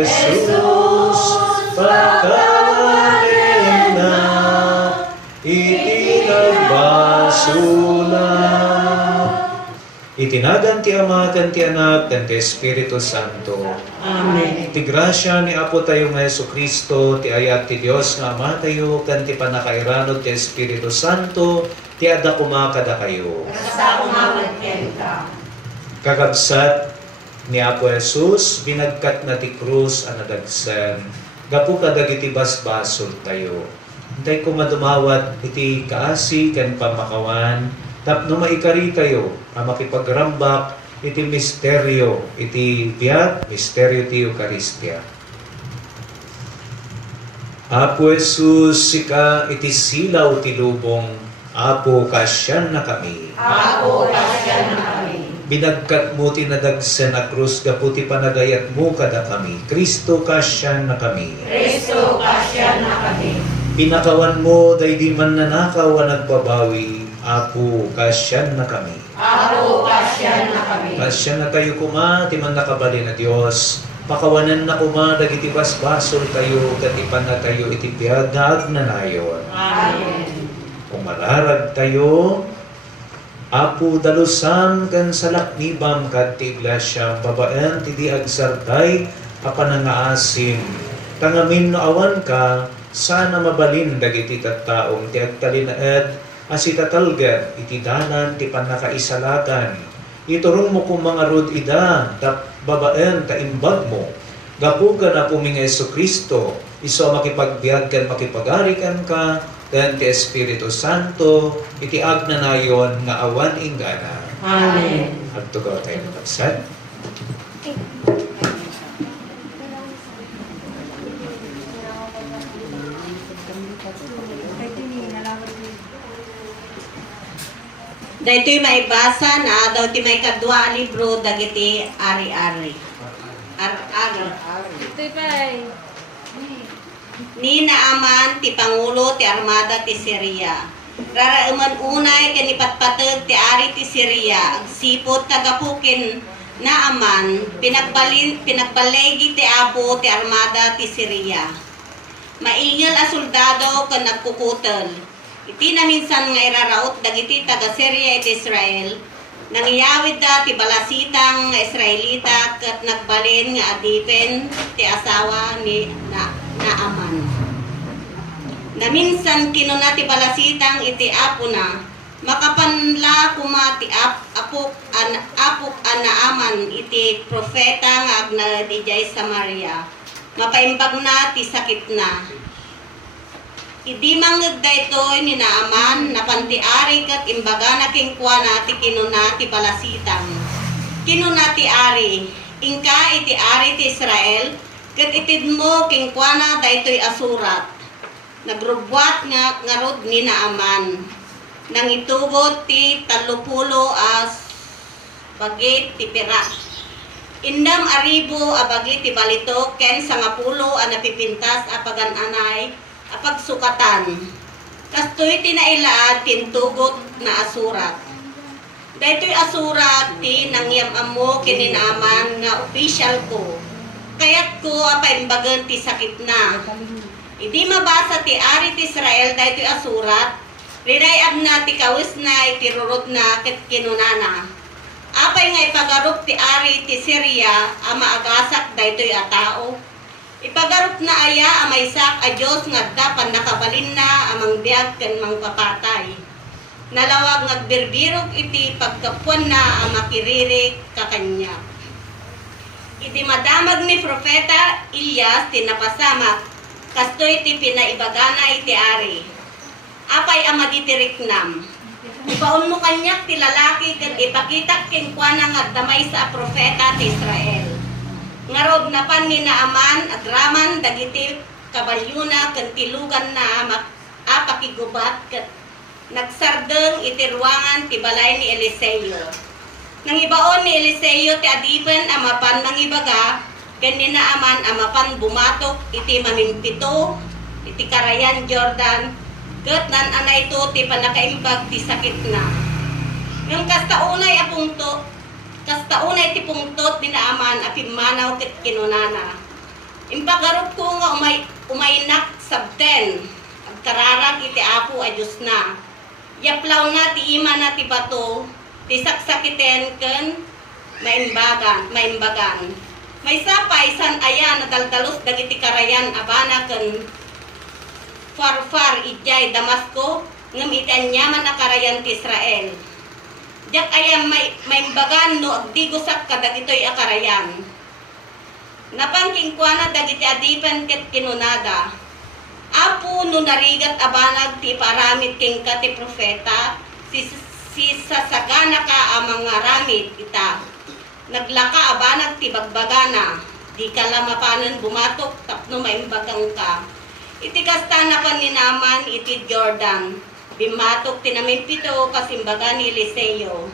Jesus, pagkawanin na, itinagbasula. Itinagan ti Ama, kan ti Anak, kan ti Espiritu Santo. Amen. Ti grasya ni Apo tayo nga Jesucristo, ti ayat ti Dios nga Ama tayo, kan ti panakairanod ti Espiritu Santo, ti adda kumakada kayo. Sa umawat ka. Kakabsat ni Apo Jesus, binagkat na ti krus ang nadagsan. Gapu kadag iti basbasol tayo. Hintay ko madumawat iti kaasi kan pamakawan. Tapno maikari tayo, ang makipagrambak iti misteryo, iti biyak, misteryo ti Eucharistia. Apo Jesus, sika iti silaw ti lubong, Apo kasyan na kami. Ako kasyan na kami. Binagkat mo tinadagsan na krus, gaputi panagayat mo kada kami. Kristo kasyan na kami. Kristo kasyan na kami. Pinakawan mo, day di man nanakaw ang nagpabawi. Apo, kasyan na kami. Ako kasyan na kami. Kasyan na kayo kuma, ti man nakabali na Diyos. Pakawanan na kuma, dagiti basbasol kayo, katipan na kayo, iti piagag na nayon. Amen. Kung mararag tayo, Apo dalusan kan salaknibam kat ti iglesia, babaen ti di agsartay, apanangaasim. Tangamin no awan ka, sana mabalin dagiti tattaong ti agtalinaed, asitatalgan, iti danan, ti panakaisalakan. Iturong mo kung mga rod ida, tap babaen, taimbag mo. Gapu ka na puming Jesucristo, iso makipagbiag kan, makipagarikan ka, dan ti Espiritu Santo, iti agnanayon nga awan inggana. Amen. Agtugaw tayo ng pagsad. Dahito may basa na daw ti may kadwa a libro dagiti ari-ari. Ar-ari. Ito pa'y. Ni naaman ti Pangulo ti Armada ti Syria. Rarauman unay kanipatpatag ti ari ti Syria. Agsipot kagapukin naaman pinagbalegi ti Apo ti Armada ti Syria. Maingal a soldado kan nagkukutel. Iti na minsan nga iraraot dagiti taga Syria iti Israel. Nangyawid da ti balasitang nga Israelita kat nagbalin nga adipen ti asawa ni Naaman. Na minsan kinuna ti balasitang iti apo na makapanla kuma ti apok Naaman iti profeta nga agna dijay Samaria. Mapaimbag na ti sakit na. Idi manggag daytoy ni Naaman napantiari kat imbaga na kingkwa na ti kinuna ti balasitang. Kinuna ti ari, ingka iti ari ti Israel, kat itid mo kingkwa na daytoy asurat. Nagrubwat nga ngarod ni Naaman. Nang itugot ti 30 as bagit ti pira. Indam aribo a bagit ti balito ken 10 a napipintas a pagan-anay apagsukatan. Kastoy tinailaad tintugot na asurat. Daytoy asurat ti nangyam mo kini Naaman nga official ko. Kayat ko paimbagan ti sakit na. Idi mabasa ti ari ti Israel daytoy asurat. Rirayab na ti kawis na itirurot na ket kinunana. Apay nga ipagarup ti ari ti Syria ama agasak daytoy a tao. Ipagarup na aya amaysak a Dios nga dapan nakabalin na amang biag ken mangpapatay. Nalawag ngagbirbirog iti pagkapuan na ang makiririk kakanya. Iti madamag ni Propeta Elias tinapasamak, kastoy ti pinaibagana iti ari. Apay ama ditiriknam. Ipaon mo kanyak ti lalaki ket ipakitak ken kuana nga damay sa propeta ti Israel. Ngarod na pan ni Naaman agraman dagiti kabalyuna ken tilugan na apakigubat ket nagsardeng iti ruangan ti balay ni Eliseo. Nang ibaon ni Eliseo ti adipen amapan mangibaga ken ni Naaman amapan bumatok iti mamimpito iti karayan Jordan ket nan anay to ti panakaimbag ti sakit na. Yung kastaunay apungto Kastaunay ti pungtot ni Naaman apimanaw ket kinunana. Impagarot ko nga umainak sabten. Agkararag iti apo a Diyos na. Yaplaw na ti ima na ti bato. Ti saksakiten ken maimbagan. May sapay san aya na daldalos dagiti karayan abana ken farfar ijay Damasco ngem iti anyaman a karayan ti Israel. Jak aya maimbagan no agdigosak kadagitoy a karayan. Napangking kuana dagiti adipan ket kinunada. Apo no narigat abanag ti paramid king ka ti profeta si sasagana ka amang aramid ita. Naglaka abanag ti bagbagana. Di ka lamapanan bumatok tapno maimbagang ka. Iti kastana pa ni Naaman iti Jordan. Bimatok ti namin pito kasimbaga ni Eliseo.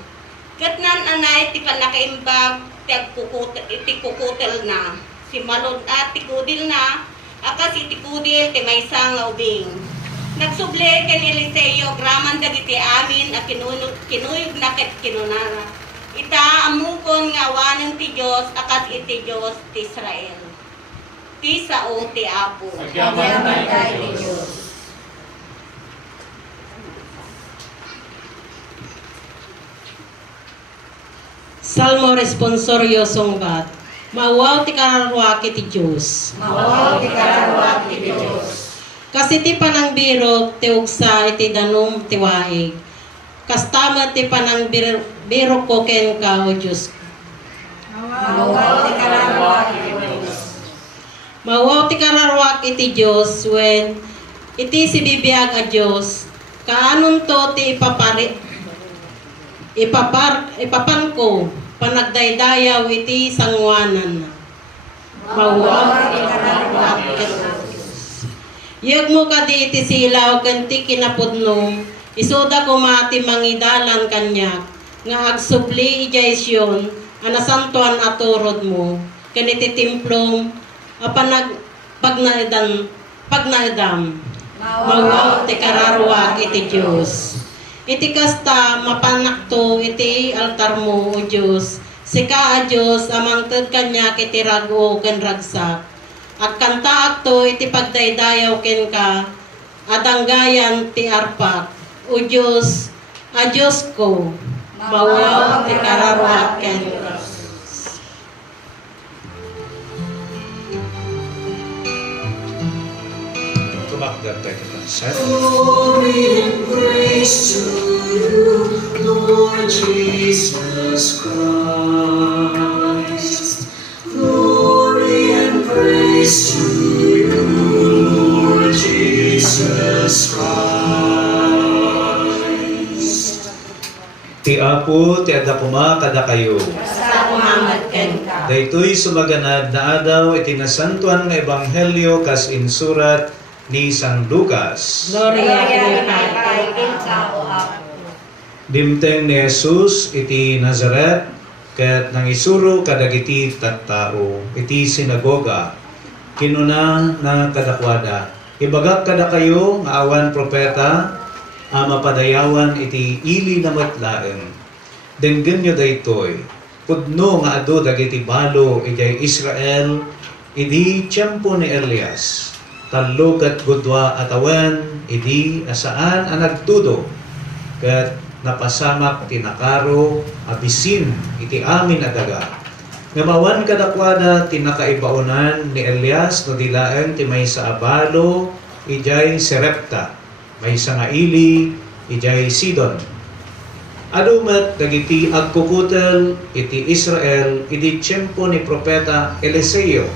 Katnan anay ti panakaimbag iti kukutel na. Si malod at ti kudil na. Akas iti kudil ti maysa nga ubing. Nagsuble ken Eliseo graman dagiti amin a kinuyog na ket kinunara. Ita amukon nga awanen ti Dios akas iti Dios ti Israel. Ti sao ti Apo. Agyaman tayo ti Diyos. Salmo responsorio songbat. Mawaw ti kararwa kiti Diyos. Mawaw ti kararwa ti Diyos. Kasi ti panang biro ti ugsa iti danum ti waig. Kastama ti panang biro ko ken ka o Diyos. Mawaw ti kararwa ti Diyos. Mawaw ti kararwa iti Diyos when iti si bibiyag a Diyos. Kaanon to ti ipapan ko panagdaydayaw iti sangwanan. Mawaw ti kararwa iti Diyos. Yag mo kadi iti silaw ken ti kinapudnom. Isuda ko mati mangidalan kanyak, nga agsubli ijay Siyon, anasantuan aturod mo, kaniti timplong, pagnaedam, mawaw ti kararwag iti Diyos. Iti kasta mapanakto iti altar mo, o Diyos, sika a Diyos, amang ted kanyak iti rago ken ragsak. At kanta akto iti pagdaydayaw ken ka, adanggayan ti arpak. O Diyos, a Diyos ko, mawaw ti kararwa ken ka. Tumakdan tayo ng kansat. Glory and praise to you, Lord Jesus Christ. Glory and praise to you, Lord Jesus Christ. Ti Apo, ti adakuma kada kayo. Basta kumamat ken ka. Daytoy sumaganad na adaw iti nasantuan nga ebanghelyo kas insurat ni San Lucas. Gloria Kaya kay kay ken ka o Apo. Dimteng ni Jesus iti Nazaret ket nangisuro kadagiti tattao iti sinagoga. Kinuna na kadakwada. Ibagak kada kayo nga awan propeta mapadayawan iti ili na matlaeng. Denggen nyo daytoy. Pudno nga ado dagiti balo iti Israel idi tiyempo ni Elias. Tallo ket gudwa atawan idi asaan ang nagtudo. Ket napasamak tinakaro abisin iti amin adaga. Ngamawan kadakwada tinakaibaunan ni Elias no dilaeng ti maysa abalo ijay Serepta. May nga ili, ijay Sidon. Adumat dagiti agkukutel iti Israel iti tiyempo ni propeta Eliseo.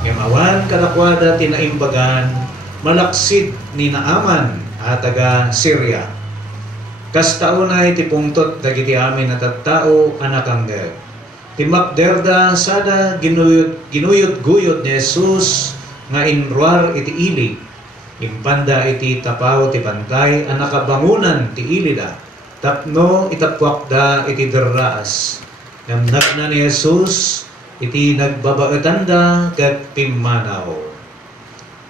Ngemawan kadakwada tinaimbagan malaksid ni Naaman taga Syria. Kastaunay ti pungtot dagiti amin na tattao anakangge. Timakderda sada ginuyot-guyot ni Jesus nga inruar iti ili. Impanda iti tapaw ti bantay ang nakabangunan ti ilida. Tapno itapwakda iti derraas. Namnak na ni Jesus iti nagbabaetanda ket pimmanaw.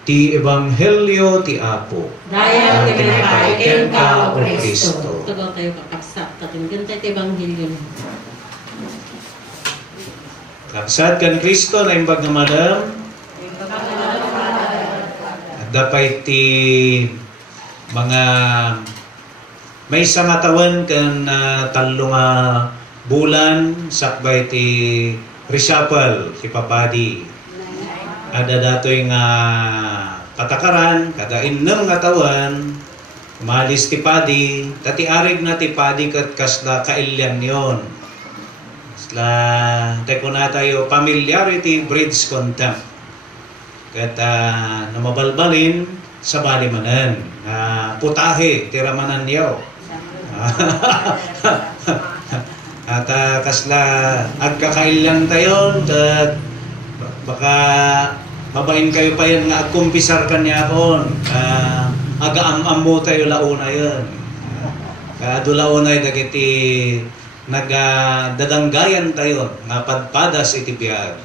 Ti ebanghelyo ti Apo. Dayang tinapay ken ka o Kristo. Kristo. Tugaw tayo kakapsat, tatinggan tayo ti Ebanghelyo. Kapsat kan Kristo na imbag nga madam. Dapat ti mga may sangatawan kan talo nga bulan sakbay ti reshuffle ti papadi. Ada datoy nga patakaran kada innem nga taon umalis ti padi, tati arig na ti padi kat kasla kailyan yon. Kasla teko na tayo familiarity breeds contempt. Kat namabalbalin sa balimanan. Putahe, tiramanan yaw. At kasla agkakailyan tayo, at baka mabain kayo pa yan nga agkumpisar kanya kon. Aga-am-am tayo launa yun. Dulaunay dagiti nagdadanggayan tayo nga padpadas iti biyag.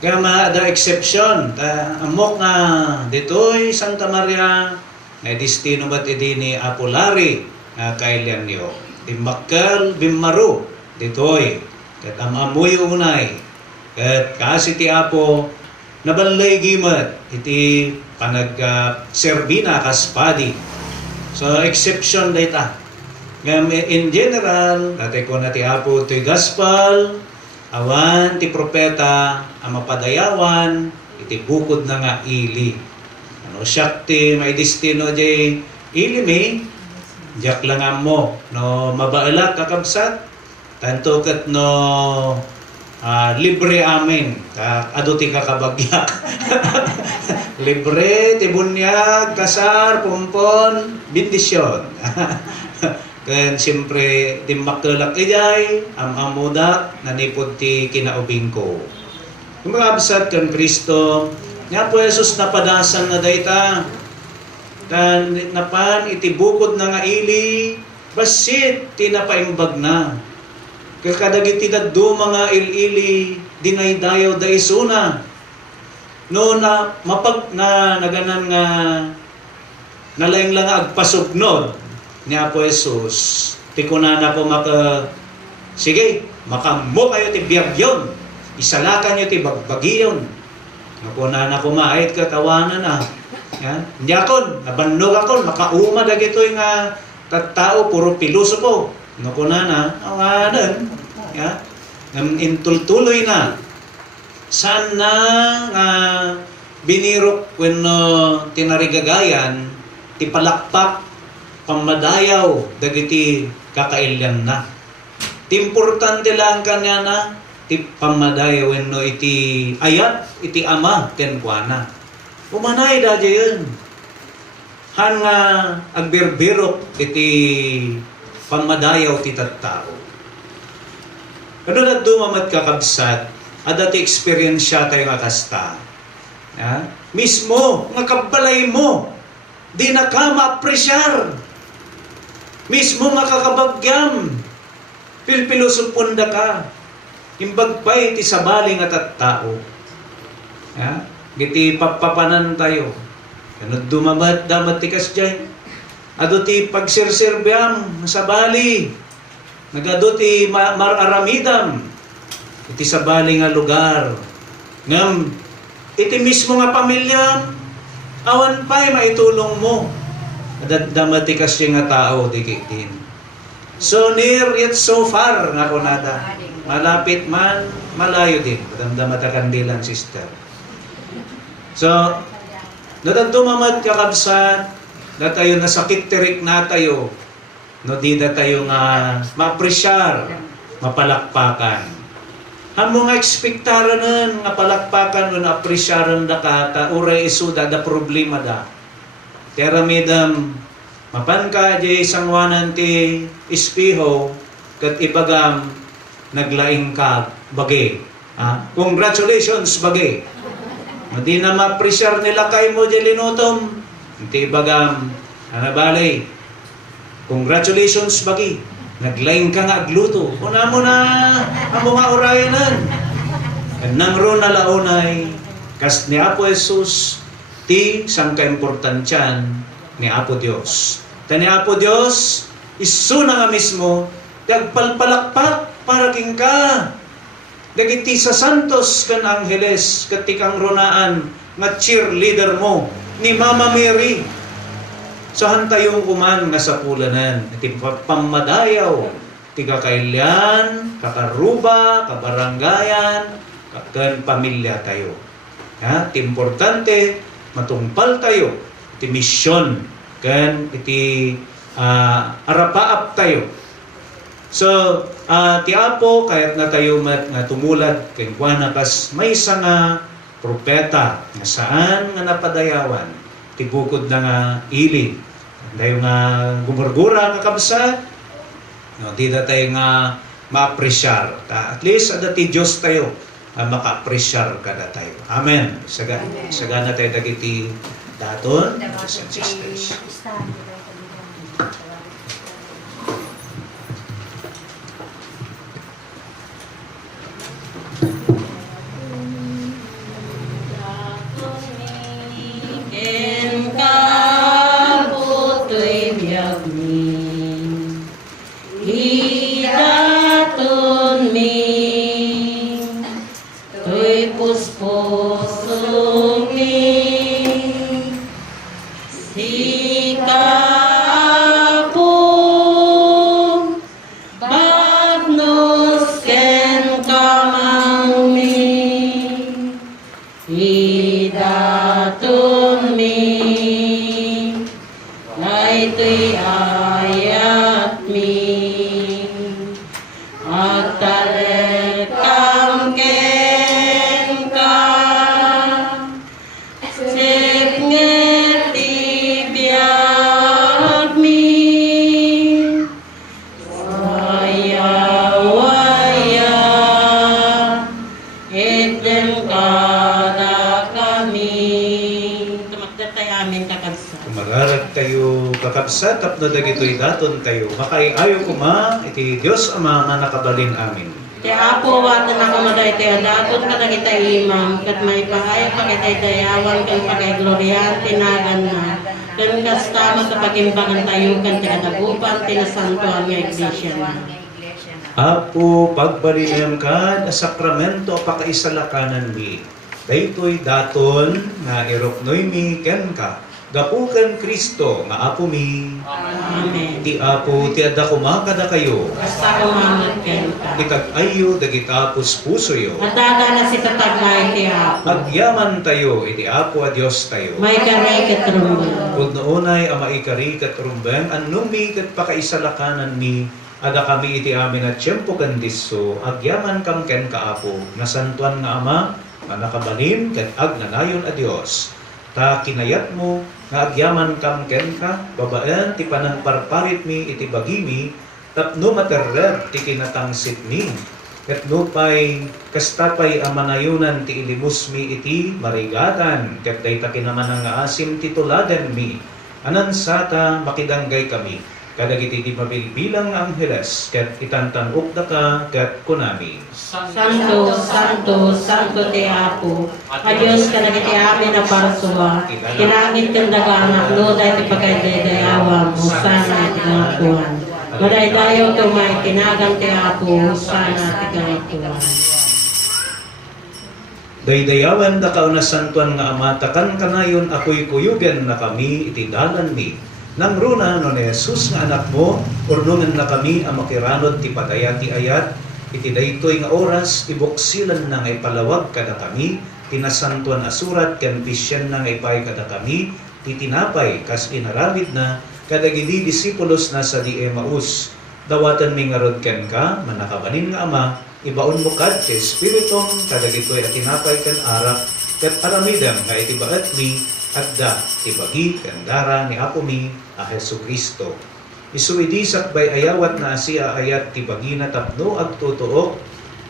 Kaya ada exception. Amok nga ditoy Santa Maria na destino ba't iti ni Apolari nga kailyan niyo. Timbakal Bimaru ditoy. Kat amamuy unay. Kat kasi ti Apo nabalay gimat iti panag-serbina kas padi. So exception data. In general, dati ko na ti Apo ti gospel, awan ti propeta ang mapadayawan iti bukod na nga ili. Ano siyak ti may destino jay ili mi, jak lang mo no mabaala kakabsat, tanto kat no libre amin ado ti kakabagyak. Libre ti bunyag kasar pumpon bendisyon. Ken siyempre timmakkelak ijay amudak nanipod ti kinaubing ko. Kumabsat ken Kristo nga po Jesus napadasan na dayta. Kan napan iti bukod na nga ili basit ti napaimbag na. Kadagiti daddo mga ilili dinaydayaw da isuna. No na mapag na naganan nga nalayang lang agpasugnod ni Apo Jesus. Tikunan ako sige, makammo kayo ti biyagyon. Isalakan nyo ti bagbagiyon. Nakunan ako maayit katawanan na. Yan. Hindi ako, nabandog ako, makauma dagitoy nga tattao, puro pilosopo. Nakunan na, awanan. Yan. Intultuloy na. Saan na nga binirok when tinarigagayan, ti palakpak, pamadayaw, dagiti kakailyan na. Ti importante lang kanya na, ti pamadayaw when iti ayat, iti ama, kenkwana. Umanay da yun. Han nga agbirbirok iti pamadayaw ti tattao. Kano na dumamat kakabsat, adati experience siya tayo nga kasta. Ya? Mismo, nga kabalay mo, di na ka ma-apresyar. Mismo nga kakabagyam, pilpilusupunda ka. Imbagpay ti sabali nga tattao. Ya? Giti papapanan tayo. Kano dumamat damat ti kasjay. Ado ti pagsirserbyam sa bali. Nagado ti mararamidam. Iti sa bali nga lugar. Ngam, iti mismo nga pamilya, awan pa'y maitulong mo. Damat ti kasjay nga tao di kitin. So near yet so far nga kunada. Malapit man, malayo din. Damat a kandilan, sister. So, natagdumamat kakabsat, na tayo nasakit tirik na tayo, no di na tayo nga ma-apresyar, mapalakpakan. Ang mga ekspektaran nun, nga palakpakan nun, apresyaran da ka, ta uray isu da problema da. Teramidam, mapan ka di sangwanan ti ispiho, kat ibagam, naglaing ka, bagay. Congratulations, bagay. Madi na ma-presyar nila kay mo di linutom. Hindi bagam, anabalay. Congratulations, bagi. Naglaing ka nga agluto. Una mo na ang mga orayanan. Nang ro na launay, kas ni Apo Jesus, ti sang kaimportansyan ni Apo Dios. Ta ni Apo Dios, isu na nga mismo, dagpalpalakpak para king ka. Dagiti sa santos kan angheles katikang runaan nga cheerleader mo ni Mama Mary. Saan tayong kuman nga sa pulanan, iti pamadayaw, ti kakailyan, kakaruba, kabarangayan, kakan pamilya tayo. Ha? Ti importante, matungpal tayo, ti misyon, kan iti arapaap tayo. So, ti Apo, kahit na tayo nga tumulad, kay Juana, kas may isa nga propeta, nga saan nga napadayawan, ti bukod na nga ili. Dayo nga gumurgura nga kabsat, no, di na tayo nga ma-apresyar. At least, ada ti Diyos tayo, maka-apresyar kada tayo. Amen. Sagana tayo dagiti daton, brothers and sisters. Ken ka putoy biyag mi, hidaton mi, to'y puspuso mi, sikapong bagnos ken kamang mi, hidaton mi, ay to'y ayat mi, at talekam ken ka, siknget ibiyag mi, waya-waya, item kada kami. Tumakdatay amin kakabsa. Kumararag tayo kakabsat, tapno dagitoy daton tayo. Makaiayo kuma, iti Diyos Ama nga nakabalin amin. Ti Apo watan na kamaday tayo daton ka kita imam kat may pahay pakitay dayawan kan pakay gloriyan tinagan na kan kastama sa pagimbangan tayo kan ti adabupan tinasantuan nga iglesia na. Apo, pagbalinam ka, na sakramento pakaisalakanan mi. Daytoy daton nga iroknoy mi ken ka. Gapukan Kristo nga Apo mi. Amen. Ti Apo, ti adda kumakada kayo. Basta kumangat ken ka. Itag-ayo, dagitapos puso yo. At daga na si tatagay ti Apo. Agyaman tayo, iti Apo a Diyos tayo. May karay katrumbo. Kung noonay ama ikari kat rumbeng, anong mi kat pakaisalakanan mi, ada kami iti amin at tiyempo kandiso, agyaman kam ken kaapo, nasantuan nga ama, nga nakabalin kat agnanayon a Diyos. Ta kinayat mo, nga agyaman kam ken ka, babaen ti panangparparit mi iti bagi mi, tapno materrer ti kinatangsit mi. Ket no pay kastapay amanayunan ti ilimus mi iti marigatan, ket dayta kinaman nga asim tituladen mi. Anan sata makidanggay kami, kadagiti ti mabilbilang nga angheles, ket itantanok da ka, ket kunami. Santo, Santo, Santo ti Apo, a Diyos ka nagiti amin na parsuwa, kinangit kang daganak, no dahil ti pagkaidayawa mo, sana ti kangakuhan. Madaydayo tumay, tinagang ti Apo, sana ti kangakuhan. Daydayawan da kauna santuan nga ama, takan kanayon ako'y kuyugan na kami iti dalan mi. Nang runa no ni Jesus nga anak mo, urnungan na kami ang makiranod ti padaya ti ayat, iti daytoy nga oras, ibuksilan na nga ipalawag kada kami, tinasantuan asurat, ken pisyan na nga ipay kada kami, titinapay, kas inaramid na, kadagidi disipulos na sa di Emmaus. Dawatan mi nga rod ken ka, manakabanin nga ama, ibaon mo kad ti Espiritum, kadagitoy at tinapay ken arak, ket aramidam nga iti baet mi, adda ti bagi ken dara ni Apo mi a Jesucristo. Isuidi sakbay ayawat na siya ayat ti bagi na tapno agtutuok,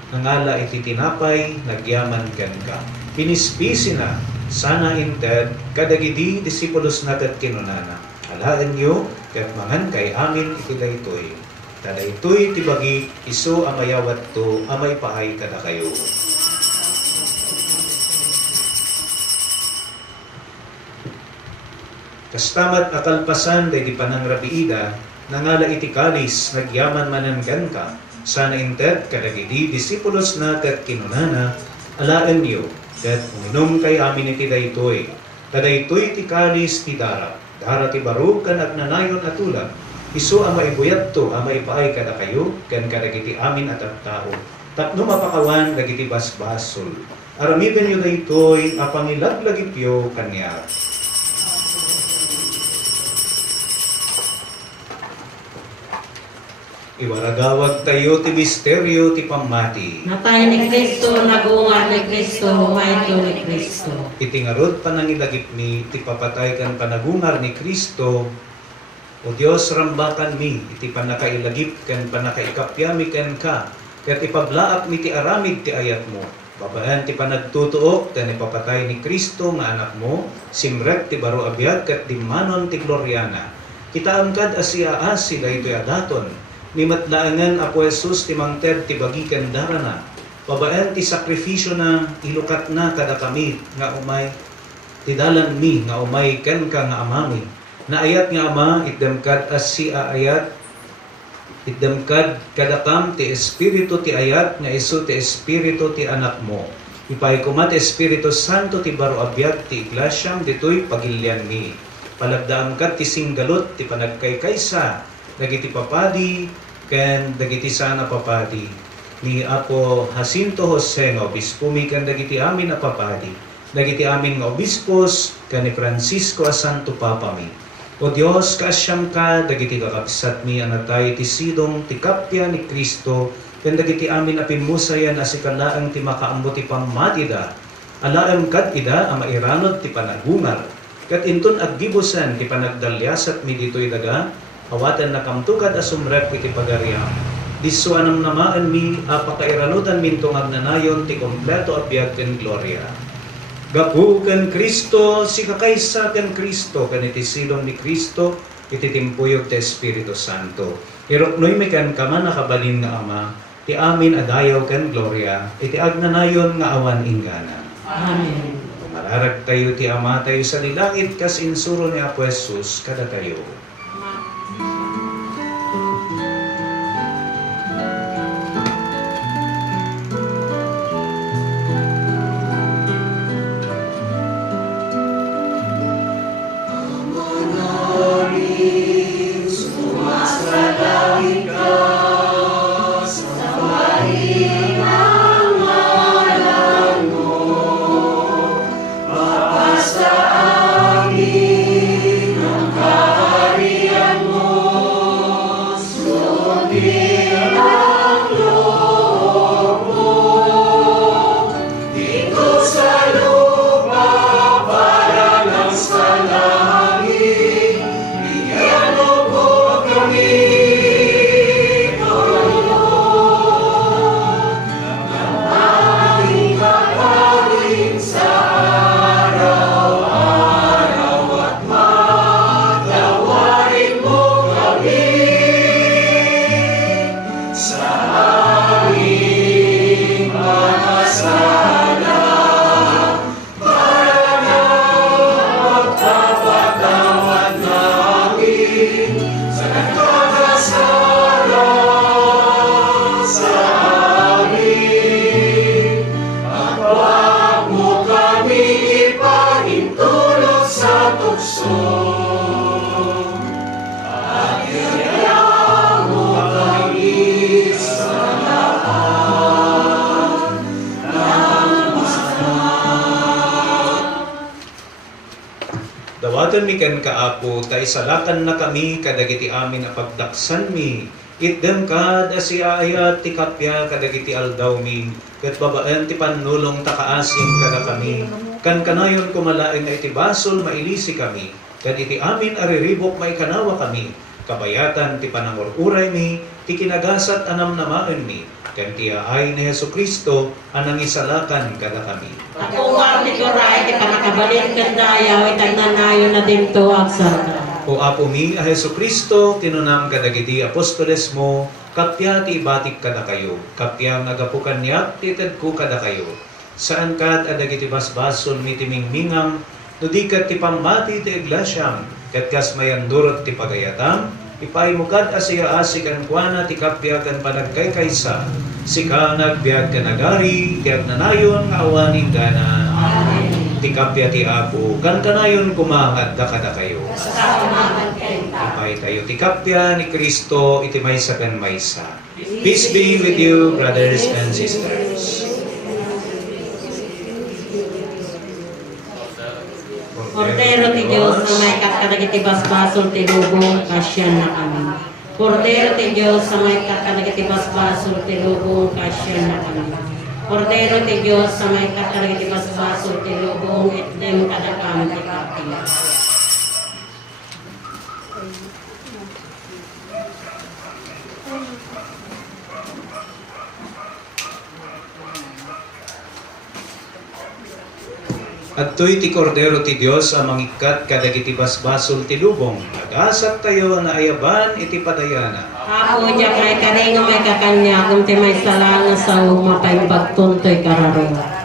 nangala iti tinapay, nagyaman ken ka. Pinispisi na, sana inted, kadagidi disipulos na ket kinunana. Alaan nyo, ket mangan kay amin iti daytoy. Tadaytoy ti bagi, iso amayawat to, amay pahay kada kayo. Kastamat akalpasan day di panangrabiida, nangala iti kalis, nagyaman mananggan ka, sana inted kadagidi disipulos na ket kinunana, alaan niyo, Ket uminom kay amin iti daytoy. Kadaytoy ti kalis ti dara. Dara ti barug kan agnanayon at ulam. Isu ang maibuyat to, ang maipaay kada kayo, kan kadagiti amin at tao. Tapno mapakawan dagiti basbasol. Aramiden nyo daytoy apangilaglagipyo kanya. Iwaragawag tayo ti misteryo ti pamati. Natay ni Kristo, nagungar ni Kristo, maito ni Kristo. Itingarod panangilagip mi, ti papatay kan panagungar ni Kristo. O Diyos, rambakan mi, iti panakailagip kan panakaikapyami kan ka. Kat ipablaak mi ti aramid ti ayat mo. Babaan ti panagtutuok, kan ipapatay ni Kristo nga anak mo, simrek ti baro abiyag, kat dimanon ti gloryana. Kita angkad asiaasi daytoy adaton. Ni matlaangan Apo Jesus ti mangted ti bagikan darana. Babaan ti sakrifisyo na ilukat na kada kami nga umay. Ti dalan mi nga umay ken ka nga amami. Na ayat nga ama itdamkad as si ayat. Itdamkad kadakam ti espiritu ti ayat nga isu ti espiritu ti anak mo. Ipay kumat Espiritu Santo ti baro abiyag ti iglesyam ditoy pagilyan mi. Palagdaam kad ti singgalot ti panagkaykaysa dagiti papadi ken dagiti sana papadi ni Apo Jacinto Jose nga obispo mi ken dagiti amin na papadi dagiti amin nga obispos ken ni Francisco a Santo Papa mi. O Dios, kaasyam ka dagiti kakabsat mi anatay ti sidong ti kapya ni Kristo ken dagiti amin a pimusayan a sikalaang ti makaambo ti pammatida alaem kad ida a mairanod ti panagungar ket inton aggibusan ti panagdalyasat mi ditoy daga awatan na kamtukad asumrep iti pagariam. Diso anam namaan mi apakairanutan mintong agnanayon ti kompleto abiyag ken gloria. Gapu ken Kristo, si kakaysa ken Kristo, ken iti silong ni Kristo, iti timpuyog ti Espiritu Santo. Iroknoy mi ken kaman nakabalin nga ama, ti amin adayaw ken gloria, iti agnanayon nga awan ingana. Amen. Mararag tayo ti ama tayo sa lilangit kas insuro ni Apo Jesus kada tayo. Dawatan mi ken kaapo, ta isalakan na kami kadagiti amin a pagdaksan mi. Itdem kad asiayat ti kapya kadagiti aldaw mi, ket babaan ti panulong takaasim kada kami. Kan kanayon kumalaeng nga iti basol mailisi kami, ket iti amin ariribok maikanawa kami. Kabayatan ti panangururay mi, ti kinagasat anam namaan mi, ken ti aay ni Jesucristo anang isalakan kada kami. Ako nga ni Koray, di pa nakabalin kandayaw, itananayo na din to agsarda. O Apo mi, a Jesucristo, tinunam kadagiti apostoles mo, kapya ti ibatik kada kayo, kapya nagapukan niya, titad ko kada kayo. Saan kad adagiti basbason mi timingmingam, nudikat ti pamati ti iglesyam, ket kas mayandurot ti pagayatam, ipaimukad asiya-asi kan kuana ti kapya kan panagkaykaysa, sika nagbiag kanagari, ti agnanayon nga awaning gana. ti kapya ti Apo, kan kanayon kumangat da kada kayo. Basta umaman ken ka. Ipay tayo ti kapya ni Kristo, iti maysa ken maysa. Peace be with you, brothers and sisters. Cordero ti Diyos na may kakanagiti basbasol ti lubong, kasyan na kami. Cordero ti Diyos na may kakanagiti basbasol ti lubong, kasyan na kami. Cordero ti Diyos na may kakanagiti basbasol ti lubong, itlem kadakam ti kapya. At to'y ti Kordero ti Diyos ang mangikat kadagiti basbasol ti lubong. Nagasat tayo na ayaban iti padayana. Ako diya kay kaningo may kakanya, kung ti may salangan sa umapay pagtuntoy kararunga.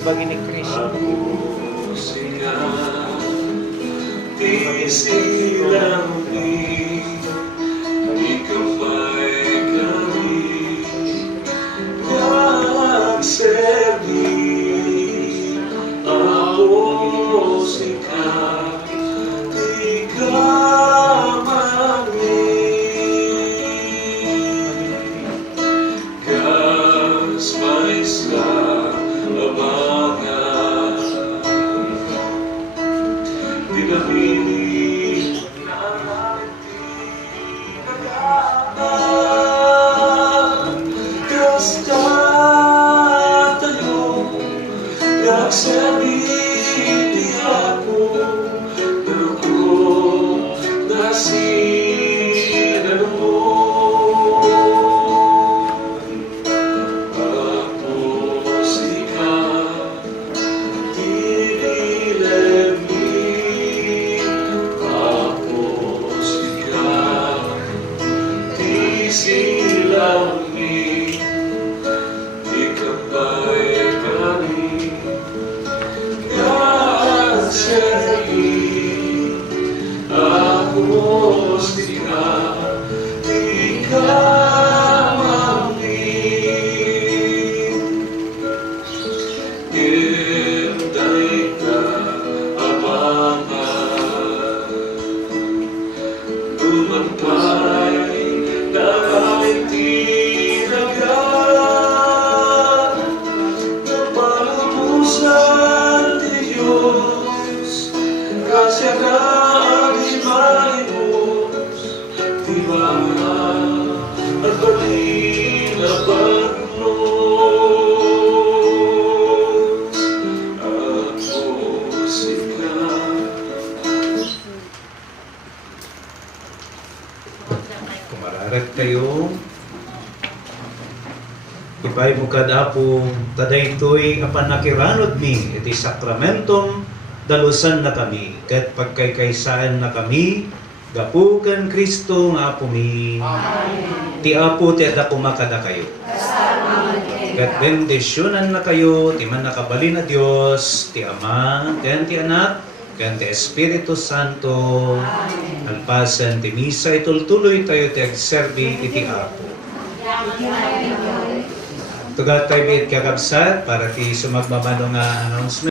Ibagi ni Kristo. Silang di ikapay kami nagserbi ako sikat di kamami gas maisla abangan dinamini sabi di ako naruko na sinano ako sikat dinilemi ako sikat di silami di kapay kami Gracias a mis manos, divana, at balina bagnos, at musika. Kumararat kayo. Ipay mo kadapo, kadaytoy apan nakiranod mi, iti sakramentum, dalusan na kami, ket pagkaykaysaan na kami, gapukan Kristo nga Apo mi. Ti Apo ti adda kumakada kayo. Ket bendisyonan na kayo, ti man nakabali na Dios, ti Ama, ken ti Anak, ken ti Espiritu Santo. Alpasan ti misa itultuloy tayo ti agserbi iti Apo. Tugat tayo bit kakabsat para ti sumagmamano nga announcement.